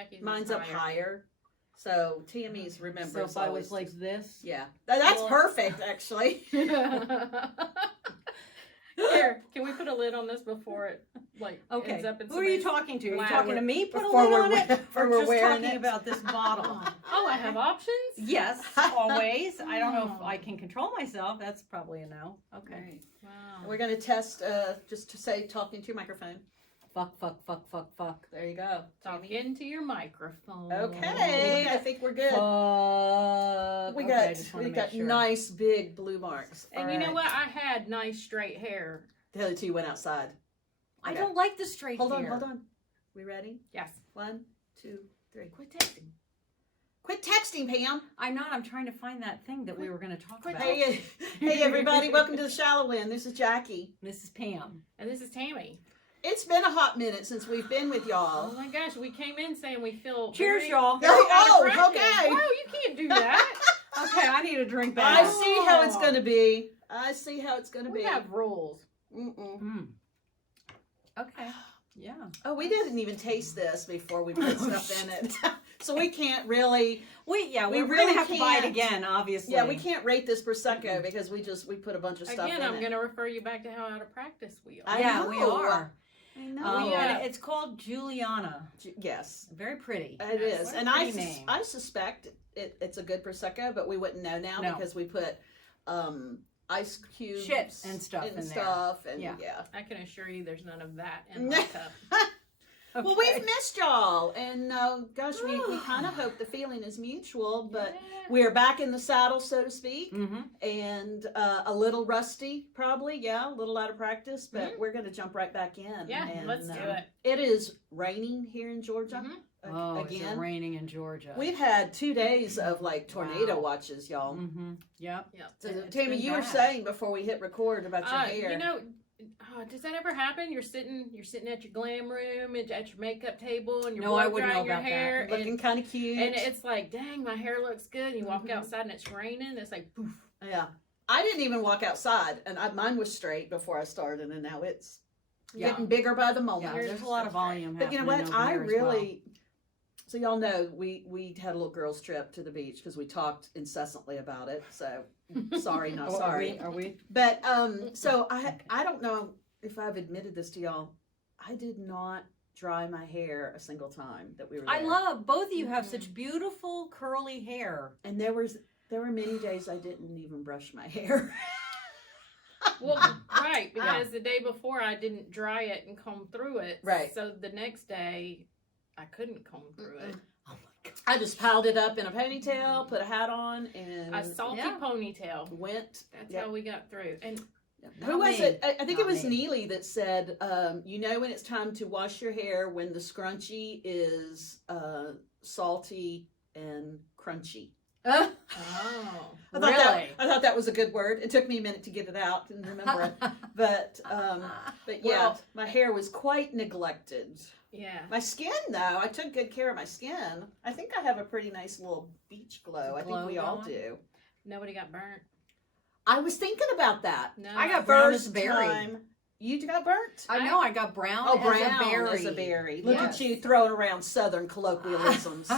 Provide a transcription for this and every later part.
Jackie's Mine's up higher. So Tammy's, remember. So if I was like this? Yeah. That's perfect, actually. Here, can we put a lid on this before it ends up in Who are you talking to? Are you lap? talking to me? Put a Before lid we're on it? before Or we're just wearing talking it? about this bottle? Oh, I have options? Yes, always. I don't know if I can control myself. That's probably a no. Okay. Right. Wow. We're going to test, just to say, talking to your microphone. Fuck, fuck, fuck, fuck, fuck. There you go. Talk into your microphone. Okay, I think we're good. Fuck. We Okay, got I just wanna make sure. nice big blue marks. And All you know right. what? I had nice straight hair. The other two went outside. I Okay. don't like the straight Hold hair. on. We ready? Yes. 1, 2, 3. Quit texting. Quit texting, Pam. I'm not. I'm trying to find that thing that we were going to talk about. Hey, hey, everybody. Welcome to the Shallow End. This is Jackie. This is Pam. And this is Tammy. It's been a hot minute since we've been with Oh y'all. my gosh, we came in saying we feel Cheers, very, y'all. very out of practice. Okay. Whoa, you can't do that. Okay, I need a drink I back. see how it's going to be. I see how it's going to We be. have rules. Mm-mm. Okay. Yeah. Oh, we didn't even taste this before we put stuff in it. So we can't really... We really really have to buy it can't. again, obviously. Yeah, we can't rate this Prosecco because we put a bunch of stuff Again, in I'm it. going to refer you back to how out of practice we are. I Yeah, we know. are. I know. And it's called Juliana. Yes. Very pretty. It Yes. is. What a And pretty name. I suspect it's a good Prosecco, but we wouldn't know now No. because we put ice cubes Shit and stuff in there. And Yeah. I can assure you there's none of that in my cup. Okay. Well, we've missed y'all, and gosh, we kind of hope the feeling is mutual, but we're back in the saddle, so to speak, Mm-hmm. and a little rusty, probably, a little out of practice, but we're going to jump right back in. Yeah, and, let's do it. It is raining here in Georgia Oh, is it again. raining in Georgia? We've had 2 days of like tornado Wow. watches, y'all. Mm-hmm. Yep. Yep. So, It's Tammy, been you were bad. saying before we hit record about your hair. You know, does that ever happen? You're sitting at your glam room, at your makeup table, and you're No, I blow wouldn't drying know your about hair, that. looking kind of cute. and it's like, dang, my hair looks good. And you walk Mhm. outside and it's raining. It's like, poof. Yeah. I didn't even walk outside, and mine was straight before I started, and now it's getting bigger by the moment. Yeah, there's a lot of volume But you know happening what? over I here as really, so y'all know, we had a little girls trip to the beach because we talked incessantly about it. So sorry, not well. sorry. Are we? But so I don't know if I've admitted this to y'all. I did not dry my hair a single time that we were there. I love both of you have such beautiful curly hair. And there were many days I didn't even brush my hair. Well, right, because the day before I didn't dry it and comb through it. Right. So the next day I couldn't comb through it. Oh my god. I just piled it up in a ponytail, put a hat on, and A salty Yeah. ponytail. went. That's Yep. how we got through. And Who was me. it? I think it Not was me. Neely that said, you know when it's time to wash your hair when the scrunchie is salty and crunchy. Oh, oh, really? I thought that was a good word. It took me a minute to get it out and remember it. But yeah, Well- my hair was quite neglected. yeah. My skin, though, I took good care of my skin. I think I have a pretty nice little beach glow. I think Glow we all going? do. Nobody got burnt. I was thinking about that. No. I got brown as First a berry. time. You got burnt? I know. I got brown. Oh, as brown a berry. as a berry. Look Yes. at you throwing around Southern colloquialisms.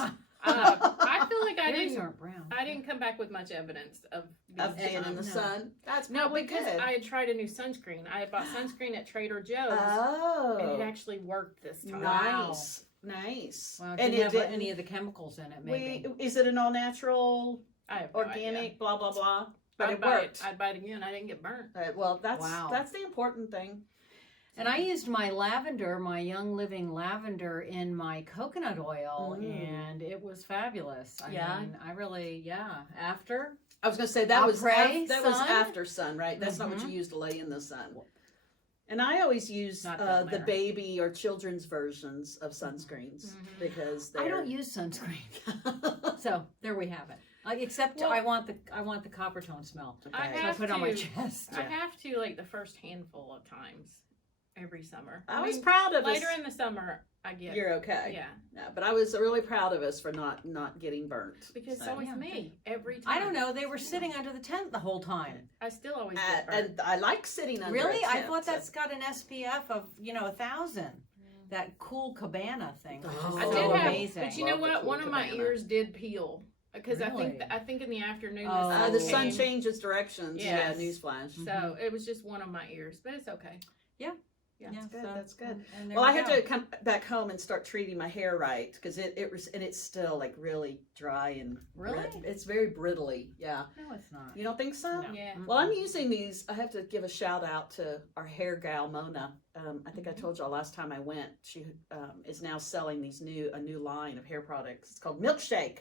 I feel like Berries aren't brown. I didn't come back with much evidence of Of being being in the No. sun. That's No, probably because good. I had tried a new sunscreen. I had bought sunscreen at Trader Joe's, Oh. and it actually worked this time. Nice. Nice. Well, And didn't it have didn't- any of the chemicals in it, maybe. Is it an all natural, I have no organic, idea. blah, blah, blah? But I'd it buy worked. I'd buy it again. I didn't get burnt. Well, that's Wow. the important thing. And I used my lavender, my Young Living lavender, in my coconut oil, and it was fabulous. I mean, I really, after. I was going to say that was Après was sun? after sun, right? That's not what Mhm. you use to lay in the sun. And I always use Not down the there. baby or children's versions of sunscreens Mhm. because they're... I don't use sunscreen. So there we have it. Except Well- I want the copper tone smell. I Okay. So I have put it on my to. chest. I have to like the first handful of times every summer. I was mean, proud of later us. in the summer. I get You're okay. yeah, No, but I was really proud of us for not getting burnt. because So- it's always Yeah. me every time. I don't know. They were sitting under the tent the whole time. I still always get burnt. And I like sitting under Really? a I tent, thought so- that's got an SPF of 1,000. that cool cabana thing. Oh, I So did have, amazing. but you know Love the what? cool One of my cabana. ears did peel because Really? I think in the afternoon Oh. The sun came. changes directions. Yes. Yeah, newsflash. So it was just one of my ears, but it's okay. Yeah. That's good. That's good. And there Well, I we have go. to come back home and start treating my hair right because it was, and it's still like really dry and Really? It's very brittly. Yeah, No, it's not. you don't think so? No. Yeah. Well, I'm using these. I have to give a shout out to our hair gal Mona. I think I told y'all last time I went. She is now selling a new line of hair products. It's called Milkshake.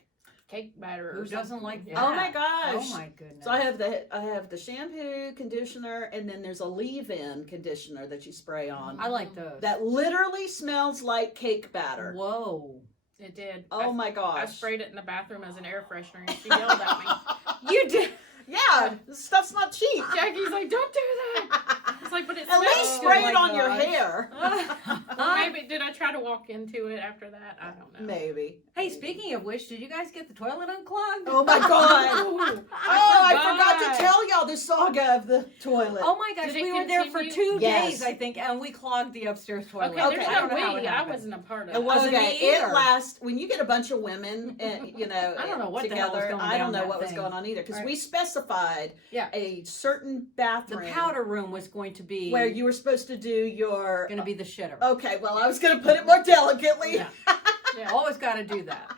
Cake batter. Who or doesn't something. like Yeah. that? Oh my gosh! Oh my goodness. So I have the shampoo, conditioner, and then there's a leave-in conditioner that you spray on. I like those. That literally smells like cake batter. Whoa. It did. Oh my I gosh! sprayed it in the bathroom as an air freshener, and she yelled at me. You did. Yeah, this stuff's not cheap. Jackie's like, "Don't do that." It's like, but it At smells least good. spray Oh it my on your gosh. hair. Well, maybe did I try to walk into it after that? I don't know. Maybe. Hey, speaking of which, did you guys get the toilet unclogged? Oh my god! Ooh, I forgot to tell y'all the saga of the toilet. Oh my gosh, Did it we were there for continue? 2 Yes. days, I think, and we clogged the upstairs toilet. Okay, there's Okay. no I don't know how it we. I happened. wasn't a part of It it. wasn't okay, me it either. lasts when you get a bunch of women, you know, I don't know what the hell together. was going I don't down know that what was thing. going on either because Right. we specified Yeah. a certain The bathroom powder room was going to be where you were supposed to do your. going to be the shitter. Okay, well, I was going to put it more delicately, Yeah. Yeah. Always got to do that.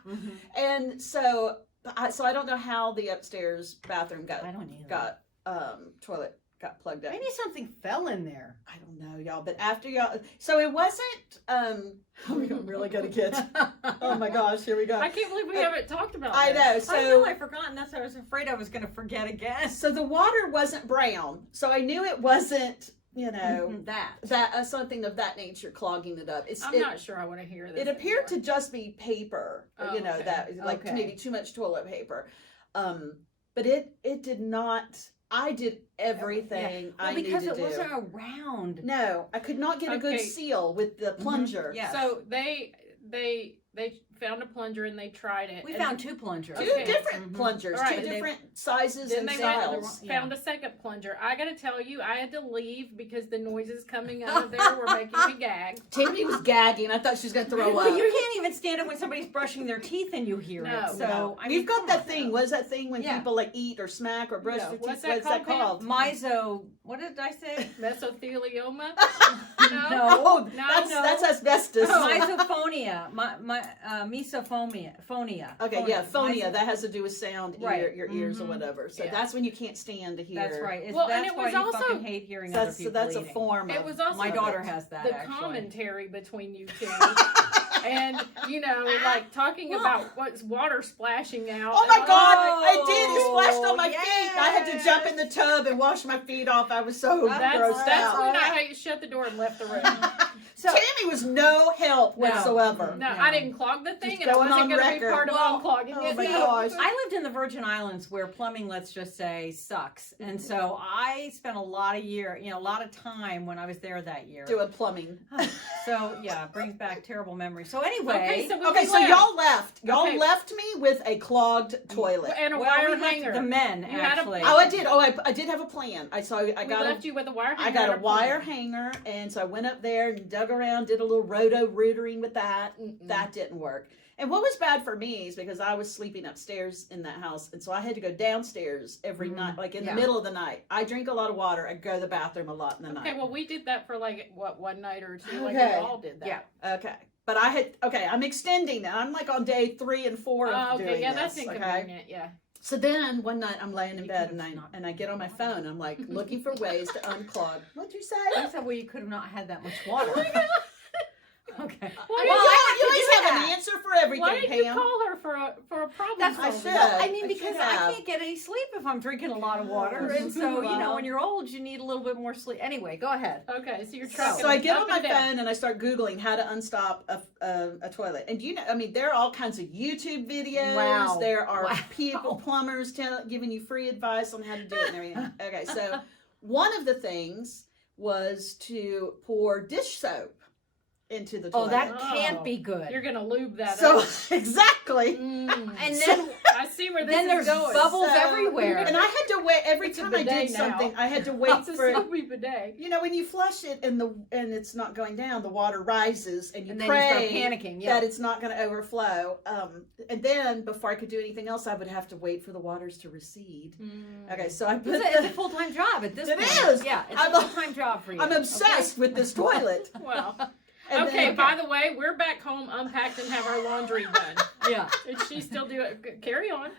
and so I don't know how the upstairs bathroom I don't either. toilet got plugged up. Maybe something fell in there. I don't know, y'all, but after y'all, so it wasn't. I'm really gonna get. Oh my gosh, here we go. I can't believe we haven't talked about I this. know. I know, So I forgot, and that's what I was afraid I was going to forget again. so the water wasn't brown, so I knew it wasn't. You know That. something of that nature clogging it up. I'm not sure I want to hear this. It appeared to anymore. just be paper. Oh, You know okay. that like Okay. maybe too much toilet paper. But it did not. I did everything Well, I because needed it to do. wasn't around. No, I could not get a good Okay. seal with the plunger. Yeah. So they found a plunger and they tried it. We and found 2 plungers. Two Okay. different Mhm. plungers, All right, two and different sizes Then and they styles. found a second plunger. I got to tell you, I had to leave because the noises coming out of there were making me gag. Tammy was gagging. I thought she was going to throw Well, up. you can't even stand it when somebody's brushing their teeth and you hear No. it. So, No. I mean, We've got come that on. thing. What is that thing when Yeah. people like eat or smack or brush Yeah. their teeth? What's that What's that called, called? Miso, what did I say? Mesothelioma? No. Oh, No. that's asbestos. Misophonia. Misophonia. Okay, yeah, phonia. Miso- That has to do with sound, Right. your ears or Mhm. whatever. So Yeah. that's when you can't stand to hear. That's right. It's, Well, and that's it why was you also- fucking hate hearing So other that's, people so that's a eating. form. It of- was also My daughter has that, the actually. commentary between you two. And, you know, like talking about what's water splashing out. Oh my and God! all that. I did. It splashed on my yes. feet. I had to jump in the tub and wash my feet off. I was so That's grossed out. when I shut the door and left the room. So, Tammy was no help No. whatsoever. No, No. I didn't clog the thing, Just and I going wasn't on going to be record. part of Well, unclogging oh it. my So- gosh. I lived in the Virgin Islands where plumbing, let's just say, sucks. And so I spent a lot of time when I was there that year. Doing plumbing. So, yeah, it brings back terrible memories. So anyway, Okay, so Okay, so y'all left. Y'all Okay. left me with a clogged toilet. and a well, wire we left hanger. the men, You had a- actually. Oh, I did. Oh, I did have a plan. I We got left you with a wire hanger. I got and a wire plug. hanger, and so I went up there and dug around, did a little roto-rootering with that. Mm-mm. That didn't work. And what was bad for me is because I was sleeping upstairs in that house, and so I had to go downstairs every Mhm. night, like in Yeah. the middle of the night. I drink a lot of water. I go to the bathroom a lot in the Okay, night. well, we did that for like, one night or two. Like, Okay. we all did that. Yeah. Okay. But I'm extending it. I'm like on day 3 and 4 of Oh, okay, doing yeah, this. that's Okay. inconvenient, yeah. So then one night I'm laying in You bed could've and not- I get on my phone. I'm like looking for ways to unclog. What'd you say? I said, well, you could have not had that much water. Okay. Why Well, did you I always have to do have an that. answer for Why everything, did you Pam. call her for a problem? That's I solving? should. I mean, I because should I have. can't get any sleep if I'm drinking a lot of water. Yes. And so, Well. when you're old, you need a little bit more sleep. Anyway, go ahead. Okay, so you're So- trying. So I get on my phone and I start Googling how to unstop a toilet. And there are all kinds of YouTube videos. Wow. There are Wow. people, plumbers giving you free advice on how to do it and everything. Okay, so one of the things was to pour dish soap into the Oh, toilet. that Oh. can't be good. You're gonna lube that So up. exactly. Mm. And So- then I see see where this then is there's going. bubbles So- everywhere. And I had to wait every It's a time I bidet did now. something. I had to wait It's a for. soapy bidet. You know, when you flush it and it's not going down, the water rises, and you and then pray you start panicking. Yeah. that it's not going to overflow. And then before I could do anything else, I would have to wait for the waters to recede. Okay, so I put. It's a full-time job at this It point. is. Yeah, it's I'm a a- full-time job for you. I'm obsessed with this toilet. Well, And okay. then- By the way, we're back home, unpacked, and have our laundry done. Okay. Yeah. And she still do it. Carry on.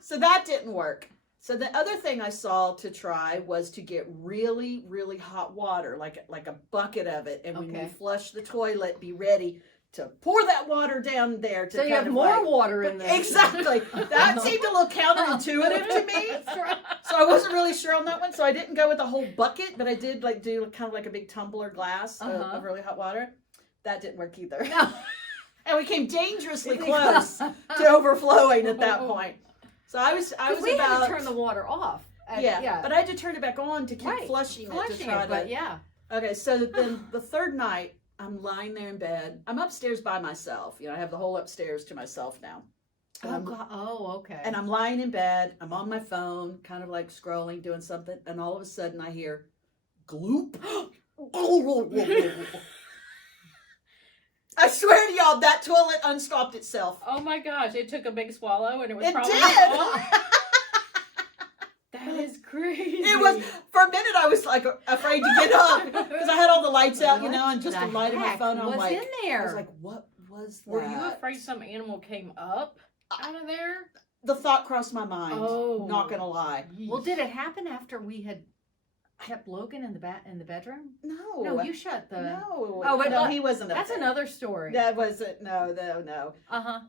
So that didn't work. So the other thing I saw to try was to get really, really hot water, like a bucket of it, and when you Okay. flush the toilet, be ready to pour that water down there. To So you kind have of more like- water in there. Exactly. That seemed a little counterintuitive to me. That's right. So I wasn't really sure on that one. So I didn't go with a whole bucket, but I did like do kind of like a big tumbler glass of really hot water. That didn't work either. No. And we came dangerously close to overflowing at that point. So I was we about had to turn the water off. yeah, but I had to turn it back on to keep Right. flushing it to Flushing try it, but to. yeah. Okay, so then the third night, I'm lying there in bed. I'm upstairs by myself. You know, I have the whole upstairs to myself now. Oh, God. Oh, okay. And I'm lying in bed. I'm on my phone, kind of like scrolling, doing something, and all of a sudden I hear, gloop. I swear to y'all, that toilet unstopped itself. Oh my gosh! It took a big swallow, and it was It probably did. That is crazy. It was, for a minute I was like afraid to get up because I had all the lights out, you know, and just the the light of my heck phone. I'm was like, in there? I was like, what was that? Were you afraid some animal came up out of there? The thought crossed my mind. Oh. Not gonna lie. Well, did it happen after we had kept Logan in the bedroom? No. No, you shut the. No. Oh, but no, he wasn't. up That's there. another story. That wasn't. No. Uh-huh.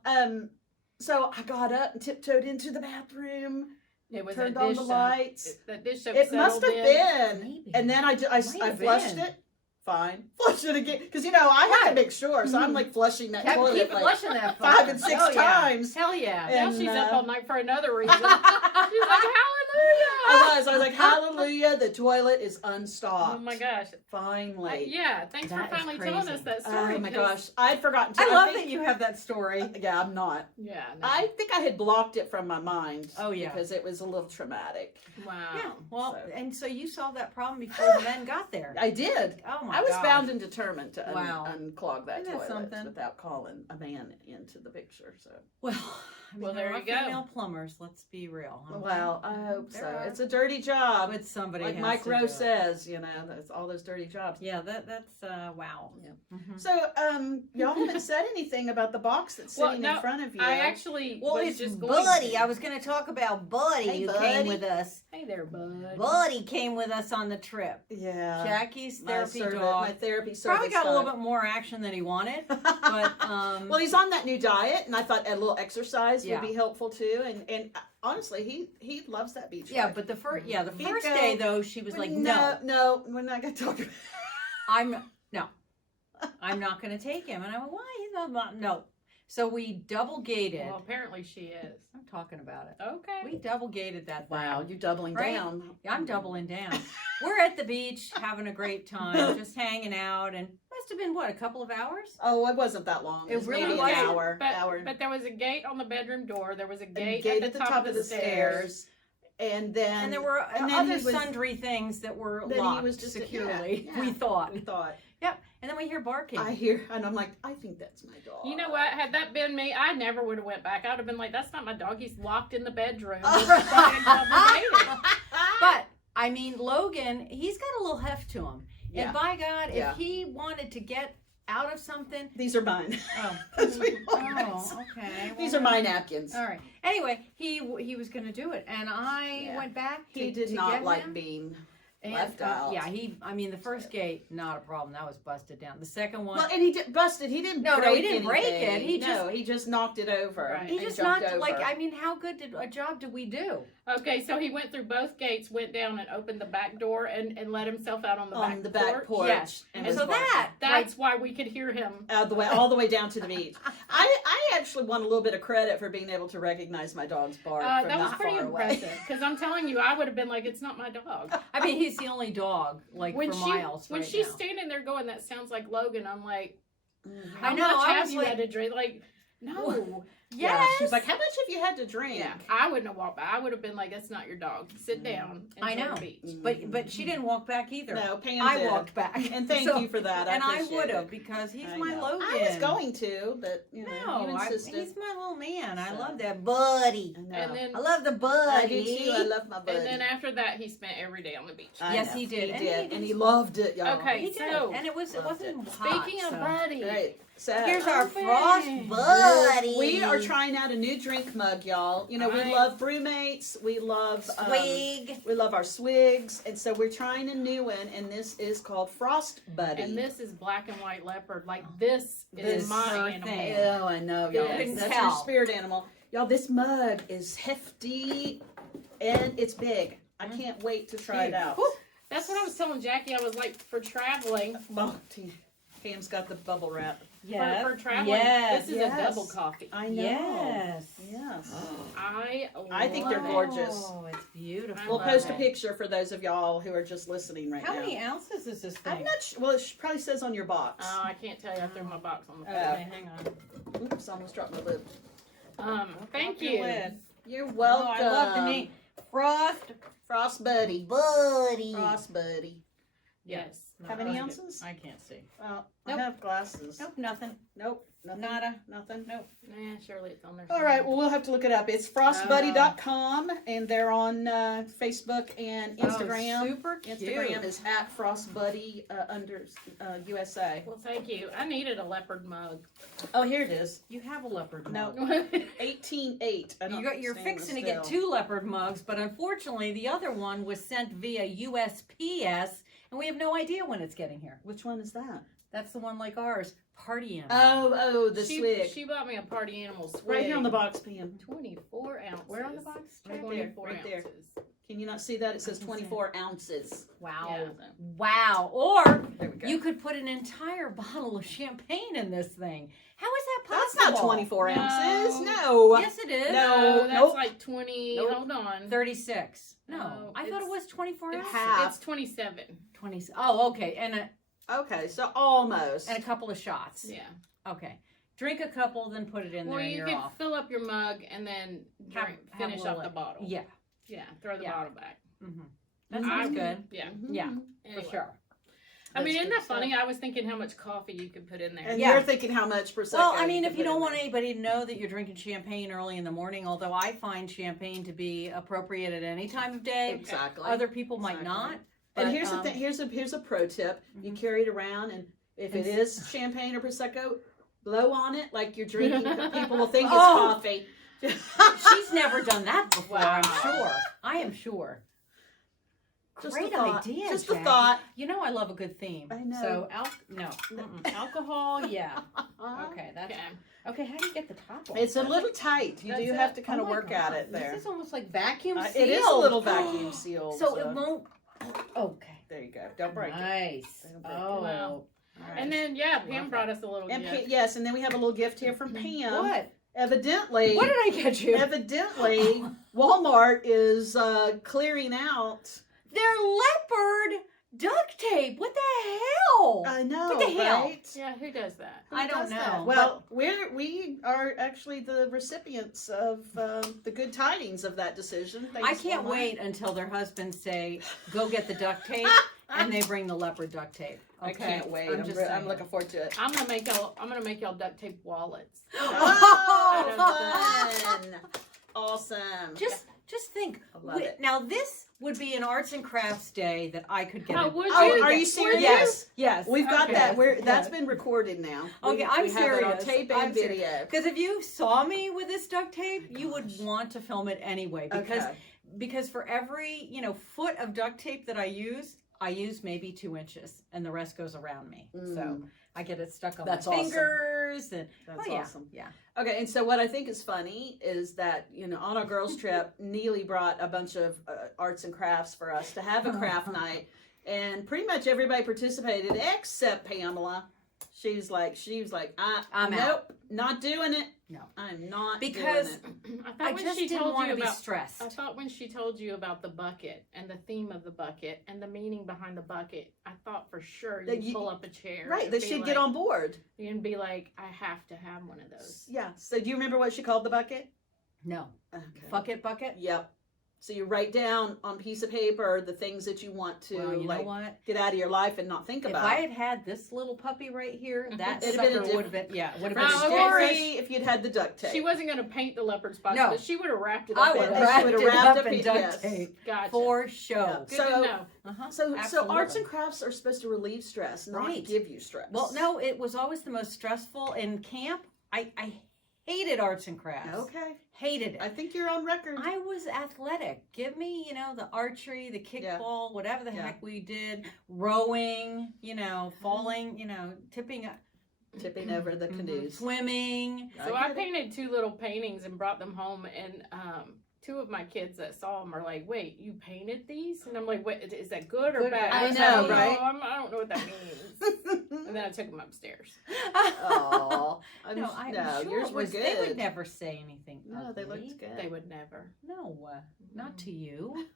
So I got up and tiptoed into the bathroom. It was Turned a on dish the soap. lights. That dish soap It must have settled in. been. Maybe. And then I Might have flushed been. it. Fine. Flushed it again. Because, you know, I have Right. to make sure. So I'm like flushing that Keep toilet like flushing that 5 phone. and 6 Oh, yeah. times. Hell yeah. Now And, she's up uh, all night for another reason. She's like, hallelujah! I was like, hallelujah, the toilet is unstopped. Oh my gosh! Finally. Yeah, thanks That for is finally telling crazy. us that story. Oh my 'cause- gosh. I'd forgotten to. I love think- that you have that story. Yeah, I'm not. Yeah. No. I think I had blocked it from my mind. Oh, yeah. Because it was a little traumatic. Wow. Yeah. Well, So- and so you solved that problem before the men got there. I did. Oh my I was gosh. bound and determined to Wow. unclog that Isn't that toilet something? without calling a man into the picture. So, Well, I mean, Well, there there are you go. female plumbers. Let's be real. huh? well, I hope There so. are. It's a dirty job. But somebody Like has Mike to Rowe do it. says, you know, that's all those dirty jobs. Yeah, that's wow. Yeah. Mhm. So, y'all haven't said anything about the box that's Well, sitting no, in front of you. I actually Well, was it's just going Buddy. to. I was going to talk about Buddy Hey, who Buddy. came with us. Hey there, bud. Buddy came with us on the trip. yeah. Jackie's My therapy servant- dog. My therapy Probably service got a little dog. bit more action than he wanted, but Well, he's on that new diet, and I thought a little exercise Yeah. would be helpful too. And honestly, he loves that beach. yeah. life. But the first He'd first go- day though, she was like, no, we're not gonna talk about. I'm not going to take him. And I went, why? He's not, no. So we double gated. Well, apparently she is. I'm talking about it. Okay. We double gated that thing. Wow, you're doubling Right? down. Yeah, I'm doubling down. We're at the beach having a great time, just hanging out, and must have been what, a couple of hours? Oh, it wasn't that long. It was really maybe wasn't? an hour. But there was a gate on the bedroom door. There was a And gate, gate at the top of the stairs. and then And there were and then other he was- sundry things that were then he locked was just securely. yeah, We thought. We thought. Yep. And then we hear barking. I hear, and I'm like, I think that's my dog. You know what? Had that been me, I never would have went back. I would have been like, "That's not my dog. He's locked in the bedroom." But I mean, Logan, he's got a little heft to him. Yeah. And by God, Yeah. if he wanted to get out of something, These are mine. oh, As we always oh, say. okay. These well, are my napkins. All right. Anyway, he was going to do it, and I Yeah. went back. He to did not get like him, being and, left out. Yeah, I mean, the first gate, not a problem. That was busted down. The second one, Well, and he did busted. He didn't. No, break he didn't break anything. it. He just knocked it over. Right. he and just jumped knocked like. over. I mean, how good a job did we do? Okay, so he went through both gates, went down and opened the back door, and let himself out on the on the back porch. Yes. and And was so barking. That's why we could hear him. all the way down to the beach. I actually want a little bit of credit for being able to recognize my dog's bark from That was not pretty far away. impressive. Because I'm telling you, I would have been like, "It's not my dog." I mean, he's the only dog like When for she miles when right she's now. standing there going, "That sounds like Logan," I'm like, Mhm. "How I know, much I have was you like- had to drink?" Like, no. Yes. She's like, how much have you had to drink? Yeah, I wouldn't have walked back. I would have been like, "That's not your dog. Sit down." I Enjoy know. the beach. But she didn't walk back either. No, Pam I did. walked back. And thank So- you for that. And I appreciate would have it. because he's I my know. Logan. I was going to, but you know, you insisted. he's my little man. I So. love that buddy. I know. And then, I love the buddy. I do too. I love my buddy. and then after that, he spent every day on the beach. I Yes, know. he did. He And did, he and did- he loved it, y'all. Okay, He did. so And it wasn't Loved hot. speaking of so. buddy, Great. So Here's our Open. frost buddy. we are trying out a new drink mug, y'all. You know, we Right. love brewmates. We love Swig. we love our swigs, and so we're trying a new one, and this is called Frost Buddy. and this is black and white leopard. Like this This is my her animal. thing. Oh, I know, y'all. Yeah. Couldn't That's tell. your spirit animal, y'all. This mug is hefty, and it's big. I can't wait to try it out. That's what I was telling Jackie. I was like, for traveling, Oh, Pam's got the bubble wrap. for traveling, Yes. this is yes. a double coffee. I know. Yes. Yes. I think they're love it. gorgeous. Oh, it's beautiful. I We'll love post a it. picture for those of y'all who are just listening right How now. many ounces is this thing? I'm not sure. Well, it probably says on your box. Oh, I can't tell you. I threw my box on the floor. Okay, hang on. Oops, I almost dropped my lid. Thank Your you. lid. You're Oh, welcome. I love the name. Frost Buddy. Buddy. Frost Buddy. Yes. How many ounces? I can't see. Well, Nope. I have glasses. Nope, nothing. Nope. Nothing. Nada. Nothing. Nope. Nah, surely it's on there. All right, well, we'll have to look it up. It's frostbuddy.com, and they're on Facebook and Instagram. Oh, super cute. Instagram is at frostbuddy USA. Well, thank you. I needed a leopard mug. Oh, here it is. You have a leopard No. mug. 18.8. You're fixing to get 2 leopard mugs, but unfortunately the other one was sent via USPS, and we have no idea when it's getting here. Which one is that? That's the one like ours, party animal. Oh, the swig. She bought me a party animal swig. Right here on the box, Pam. 24 ounces. Where on the box? Right there, 24 right there. ounces. Can you not see that? It says I can see 24 ounces. Wow. Yeah. Wow. Or There we go. you could put an entire bottle of champagne in this thing. How is that That's possible? not 24 No. ounces. No. Yes, it is. No. that's nope. like 20. Nope. Hold on. 36. No, No, I thought it it's- was 24 It's, ounces. half. it's 27. 20. Oh, okay. Okay, so almost. And a couple of shots. Yeah. Okay. Drink a couple, then put it in Well, there, and you you're could off. fill up your mug and then Have- drink, have a finish little up the bottle. Yeah. Yeah. Throw the Yeah. bottle back. Mm-hmm. That sounds good. Yeah. Yeah, Anyway. for sure. I mean, That's isn't good that funny? I was thinking how much coffee you could put in there. And Yeah. you're thinking how much Prosecco. Well, I mean, if could you put don't in want there. anybody to know that you're drinking champagne early in the morning, although I find champagne to be appropriate at any time of day, Exactly. other people might Exactly. not. And But, here's the thing. Here's a pro tip. You Mhm. carry it around, and if it And- is champagne or prosecco, blow on it like you're drinking. People will think it's Oh. coffee. She's never done that before, Wow. I'm sure. I am sure. Just Great a thought. idea, Just Jackie. a thought. You know I love a good theme. I know. So, alcohol, yeah. Okay, that's Okay. okay. How do you get the top off? It's a That's little like- tight. You That's do it. have to kind Oh of my work God, at it there. This is almost like vacuum sealed. It is a little vacuum sealed. So it won't. Okay. There you go. Don't break it. Nice. Don't break it. Oh. Wow. All right. And then, yeah, Love Pam that. brought us a little And gift. yes, and then we have a little gift here from Pam. What? Evidently, What did I get you? evidently, Walmart is clearing out. They're leopard duct tape. What the hell? I know, What the hell? right? Yeah, who does that? Who I don't does that? know, Well, we are actually the recipients of the good tidings of that decision. I Thanks, can't Walmart. wait until their husbands say, "Go get the duct tape," and they bring the leopard duct tape. Okay? I can't wait. I'm I'm, just I'm saying. looking forward to it. I'm gonna make y'all duct tape wallets. Oh, fun! Awesome. Just think. I love it. Now this would be an arts and crafts day that I could get. How a- would Oh, you? are you Would serious? Yes. Yes. We've got Okay. that. Yes. That's been recorded now. Okay, we, I'm we have it on serious. tape and I'm serious. video. Because if you saw me with this duct tape, you would want to film it anyway. Okay. Because for every foot of duct tape that I use maybe 2 inches, and the rest goes around me. So I get it stuck on That's my awesome. fingers, and That's yeah, awesome. Yeah. Okay, and so what I think is funny is that, on our girls' trip, Neely brought a bunch of arts and crafts for us to have a craft night, and pretty much everybody participated except Pamela. She was like, I'm nope, out. not doing it. No. I'm not Because doing it. I thought I when just she didn't told want you to be about, stressed. I thought when she told you about the bucket and the theme of the bucket and the meaning behind the bucket, I thought for sure That you'd you- pull up a chair. Right, and that be she'd like, get on board. and be like, I have to have one of those. Yeah. So do you remember what she called the bucket? No. Okay. Fuck it bucket? Yep. So you write down on a piece of paper the things that you want to Well, you know like what? get out of your life and not think If about. I had had this little puppy right here, that It'd have been a sucker would have been, yeah, would have been Oh, story different. if you'd had the duct tape. She wasn't going to paint the leopard spots, No. but she would have wrapped it I up. would in have it. wrapped wrapped it it wrapped up up in in- duct yes. tape. Gotcha. For show. Yeah. Good So- to know. Uh-huh. So Absolutely. arts and crafts are supposed to relieve stress, not Right. give you stress. Well, no, it was always the most stressful in camp. I hated arts and crafts. Okay. Hated it. I think you're on record. I was athletic. Give me, the archery, the kickball, whatever the Yeah. heck we did, rowing, falling, tipping, Tipping over the canoes. swimming. So I I get it. painted 2 little paintings and brought them home, and 2 of my kids that saw them are like, "Wait, you painted these?" And I'm like, "Wait, is that good or Good. bad?" I was know, like, right? I don't know what that means. And then I took them upstairs. Oh, I'm, No, I'm no, sure yours it were was, good. they would never say anything No, they ugly. looked good. They would never. No, not to you.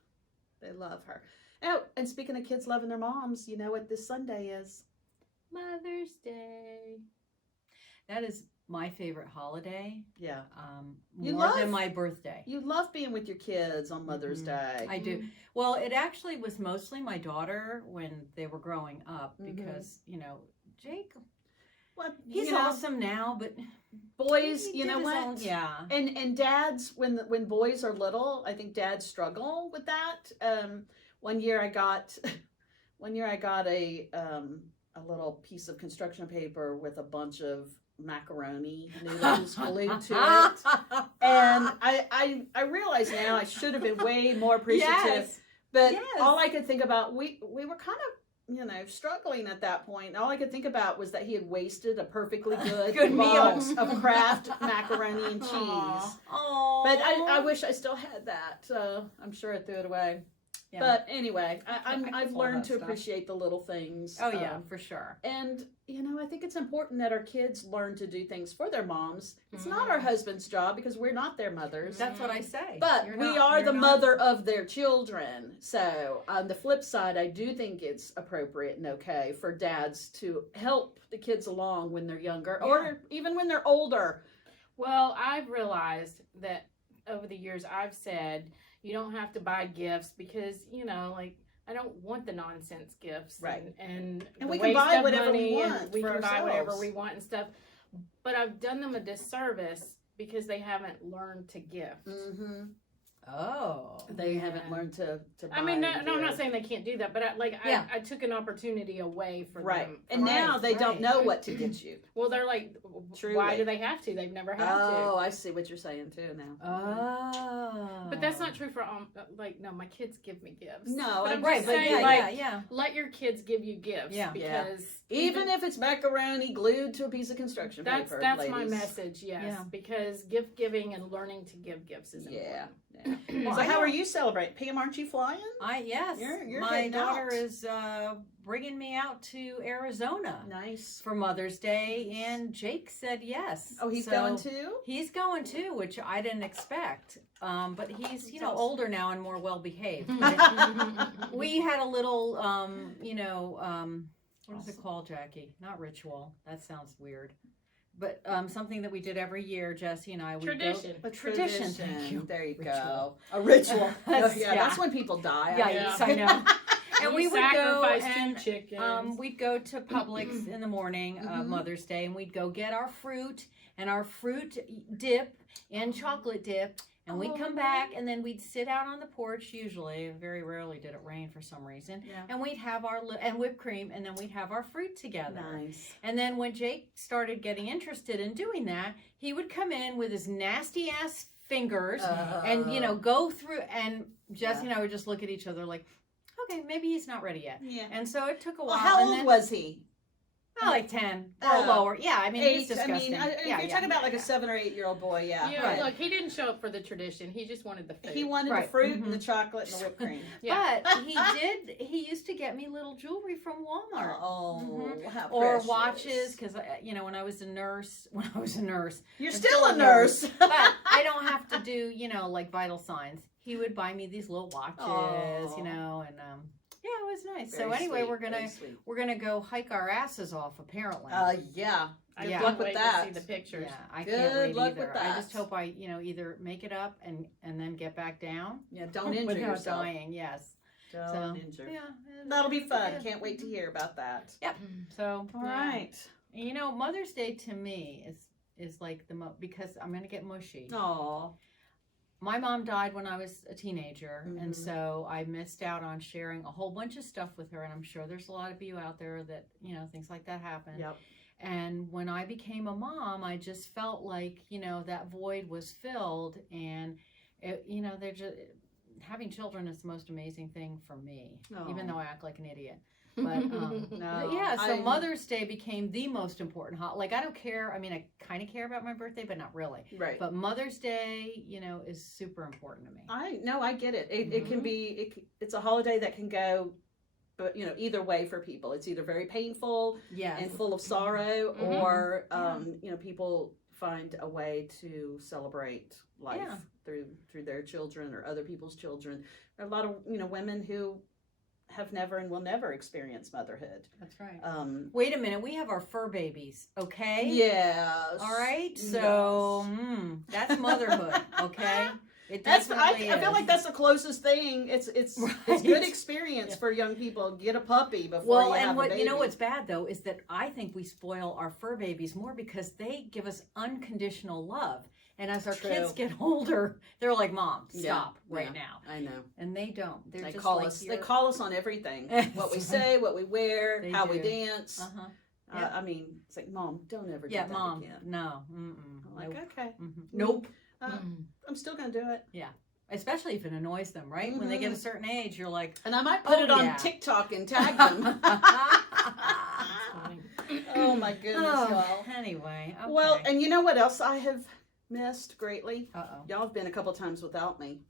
They love her. Oh, and speaking of kids loving their moms, you know what this Sunday is? Mother's Day. That is my favorite holiday. Yeah. More You love- than my birthday. You love being with your kids on Mother's Mhm. Day. I do. Well, it actually was mostly my daughter when they were growing up Mhm. because, Jake, Well, he's you know, awesome now, but boys, he you did know his what? own- yeah. And dads, when boys are little, I think dads struggle with that. One year I got a little piece of construction paper with a bunch of macaroni noodles glued to it, and I realize now I should have been way more appreciative. Yes. But Yes. all I could think about, we were kind of, struggling at that point. All I could think about was that he had wasted a perfectly good, Good box meal. of Kraft macaroni and cheese. Aw. Oh. But I wish I still had that. I'm sure I threw it away. Yeah. But anyway, I I've can learned follow to that stuff. appreciate the little things. Oh yeah, for sure. And I think it's important that our kids learn to do things for their moms. It's not Mm. our husband's job because we're not their mothers. That's what I say. But You're we not- are you're the not- mother of their children. So on the flip side, I do think it's appropriate and okay for dads to help the kids along when they're younger or even when they're older. Well, I've realized that over the years I've said you don't have to buy gifts because, I don't want the nonsense gifts. Right. And And the we can waste buy of whatever we money and want we for can buy whatever ourselves. we want and stuff. But I've done them a disservice because they haven't learned to gift. Mm-hmm. Oh. They Yeah. haven't learned to buy. I mean, no, and I'm not give. saying they can't do that, but Yeah. I took an opportunity away for Right. them. And now Right, they don't right. know what to get you. Well, they're like, Truly. why do they have to? They've never had Oh, to. I see what you're saying too now. Oh. But that's not true for no, my kids give me gifts. No, but I'm Right, just but saying, yeah, yeah. let your kids give you gifts. Yeah. Because Even if it's macaroni glued to a piece of construction that's paper. that's my ladies. message. Yes, Yeah. because gift giving and learning to give gifts is Yeah. important. yeah. Well, So I how know- are you celebrating? Pam, aren't you flying? Yes. You're my heading daughter out. is bringing me out to Arizona Nice. for Mother's Day, and Jake said yes. Oh, he's So going too? He's going too, which I didn't expect. But he's That's awesome. older now and more well behaved. We had a little what is it called, Jackie? Not ritual. That sounds weird. But something that we did every year, Jesse and I. We Tradition. Go, a tradition. Thank you. There you go. Ritual. A ritual. Yes, yeah, yeah. that's when people die. Yeah, Yeah. I know. And we would go sacrifice and 2 chickens. we'd go to Publix in the morning of Mhm. Mother's Day, and we'd go get our fruit and our fruit dip and chocolate dip, and we'd come back, and then we'd sit out on the porch. Usually, very rarely did it rain for some reason, Yeah. and we'd have our and whipped cream, and then we'd have our fruit together. Nice. And then when Jake started getting interested in doing that, he would come in with his nasty ass fingers and go through, and Jesse and I would just look at each other like, okay, maybe he's not ready yet. Yeah. And so it took a while. Well, how and old then, was he? Oh, like 10 or Oh. lower. Yeah, I mean, he's 8. I disgusting. mean, if you're talking about like a 7 or 8 year old boy, yeah. Yeah, Right. look, he didn't show up for the tradition. He just wanted the food. He wanted Right. the fruit and Mhm. the chocolate and the whipped cream. Yeah. But he used to get me little jewelry from Walmart. Oh, Mhm. how Or precious. watches, because when I was a nurse, You're I'm still a nurse. but I don't have to do like vital signs. He would buy me these little watches, Aw. and yeah, it was nice. So Very anyway, sweet, we're very sweet. gonna go hike our asses off. Apparently, Yeah. I Good Yeah. can't luck with wait that. to see the pictures. yeah, I Good can't wait luck either. with I just that. hope I either make it up and then get back down Yeah, don't injure without yourself. dying. Yes. Don't So injure. yeah, That'll be fun. Yeah. Can't wait to hear about that. So All right. Mother's Day to me is like because I'm gonna get mushy. Aw. My mom died when I was a teenager, and Mhm. so I missed out on sharing a whole bunch of stuff with her. And I'm sure there's a lot of you out there that things like that happen. Yep. And when I became a mom, I just felt like that void was filled, and they're just having children is the most amazing thing for me, even Aw. though I act like an idiot. But No, but yeah, so I- Mother's Day became the most important. Like I don't care. I mean, I kind of care about my birthday, but not really. Right. But Mother's Day, is super important to me. I get it. It can be. It's a holiday that can go, but either way for people. It's either very painful Yes. and full of sorrow, Mhm. or Yeah. people find a way to celebrate life Yeah. through their children or other people's children. There are a lot of women who have never and will never experience motherhood. That's right. Wait Wait a minute. We have our fur babies. Okay. Yes. All right. So that's motherhood. Okay. It definitely I feel is. like that's the closest thing. It's Right. good experience for young people. Get a puppy before Well, you have and a what baby. what's bad though is that I think we spoil our fur babies more because they give us unconditional love. And as our True. kids get older, they're like, "Mom, Yeah, stop right yeah. now." I know. And they don't. They're They just call like us. They you're- call us on everything. What we That's say, what we wear, They how we do. dance. Uh-huh. Yeah. I mean, it's like, Mom, don't ever do Yeah, that Mom. again. No. Mm-mm. I'm like, Nope. okay, Nope. I'm still gonna do it, Especially if it annoys them, right? When they get a certain age, you're like, and I might put Oh, it on yeah. TikTok and tag them. Oh my goodness, y'all. Anyway, okay. Well, and you know what else I have missed greatly? Uh-oh. Y'all have been a couple times without me.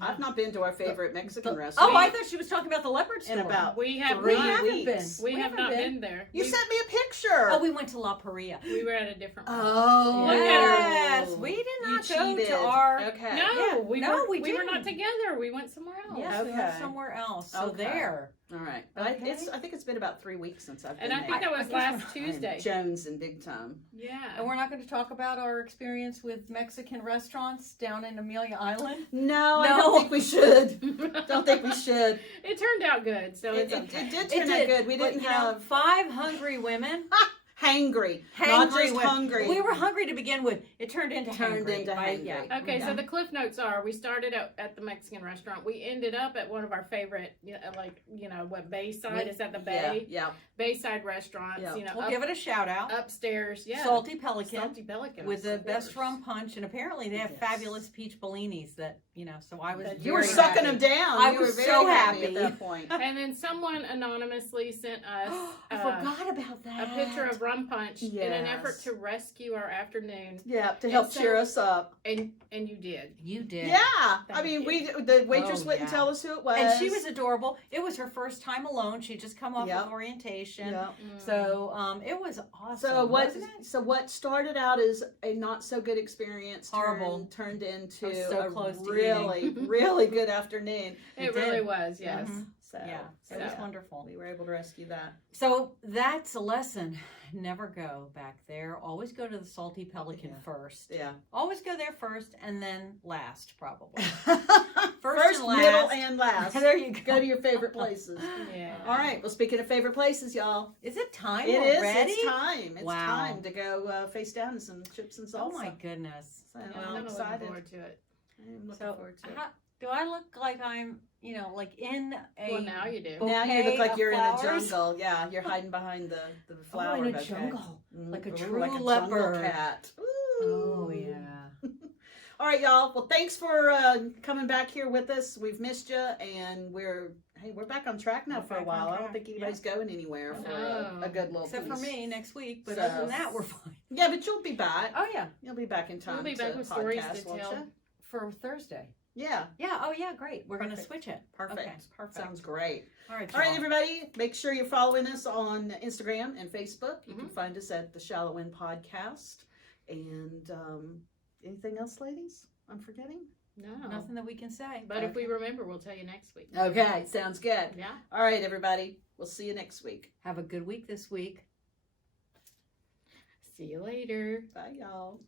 I've not been to our favorite Mexican Oh, restaurant I thought she was talking about the leopard store. in about We have 3 not. weeks. been. We have haven't not been there. You we, sent me a picture. Oh, we went to La Paria. we were at a different one. Oh, Look at her. Yes, we did You not go cheated. to our. Okay. No, Yeah. we No, were, we we were not didn't. together. We went somewhere else. Yes, we went Okay. somewhere else. So Okay. there. All right. But Okay. I think it's been about 3 weeks since I've been And I there. think that was I guess last we're- I'm Tuesday. Jones in big time. Yeah. And we're not going to talk about our experience with Mexican restaurants down in Amelia Island. No, I No. don't think we should. Don't think we should. It turned out good, so It, it's it, okay. it did It turn out did, good. We but, didn't you know, have 5 hungry women. hangry, not Hangry just women. hungry. We were hungry to begin with. It turned into hangry. hangry. Okay, Yeah. so the cliff notes are: we started out at the Mexican restaurant. We ended up at one of our favorite, what Bayside is that the Bay? Yeah. Bayside restaurants. Yeah. We'll give it a shout out. upstairs. Yeah, Salty Pelican. Salty Pelican With the of best course. rum punch, and apparently they have Yes. fabulous peach bellinis that, so I was That You were very sucking happy. them down. I You was were very so happy happy. at that point. And then someone anonymously sent us I forgot about that. a picture of rum punch in an effort Yes. to rescue our afternoon, Yeah, to help And so- cheer us up. and you did. You did. Yeah, I Thank mean, you. the waitress Oh, wouldn't yeah. tell us who it was, And she was adorable. It was her first time alone. She'd just come off Yep. of orientation. Yeah. So it was awesome. So wasn't it? what started out as a not so good experience Horrible. turned into I was so a close to really really good afternoon. It It really did. was, yes. Mhm. So Yeah, so it was yeah, wonderful. we were able to rescue that. So that's a lesson. Never go back there. Always go to the Salty Pelican Yeah. first. Yeah. Always go there first and then last, probably. First, and middle, last. and last. There you go. Go to your favorite places. Yeah. All right. Well, speaking of favorite places, y'all, Is it time it is. already? It's time. It's Wow. time to go face down to some chips and salsa. Oh my goodness. So, Yeah, I'm I'm looking excited. forward to it. I'm looking So forward to it. how, do I look like I'm, like in a Well, now you do. Now you look bouquet like of you're flowers? in a jungle. Yeah, you're hiding behind the flower in a bouquet. jungle, like a Ooh, true like a jungle leopard. cat. Oh Ooh. yeah. All right, y'all. Well, thanks for coming back here with us. We've missed you, and we're hey, we're back on track now We're for a back on while. I don't track, think anybody's going anywhere for No. a good little Except piece. for me next week, but So- other than that, we're fine. Yeah, but you'll be back. Oh yeah, You'll be back in time We'll be to back with stories podcast, to won't tell. you? for Thursday. Yeah, Yeah. Oh yeah, great. We're gonna Perfect. switch it. perfect. Okay, perfect. Sounds great. All right. All right, y'all. everybody, make sure you're following us on Instagram and Facebook. You can Mhm. find us at the Shallow End Podcast. And anything else, ladies? I'm forgetting? No. Nothing that we can say. But if we remember, we'll tell you next week. Okay, sounds good. Yeah. All right, everybody. We'll see you next week. Have a good week this week. See you later. Bye, y'all.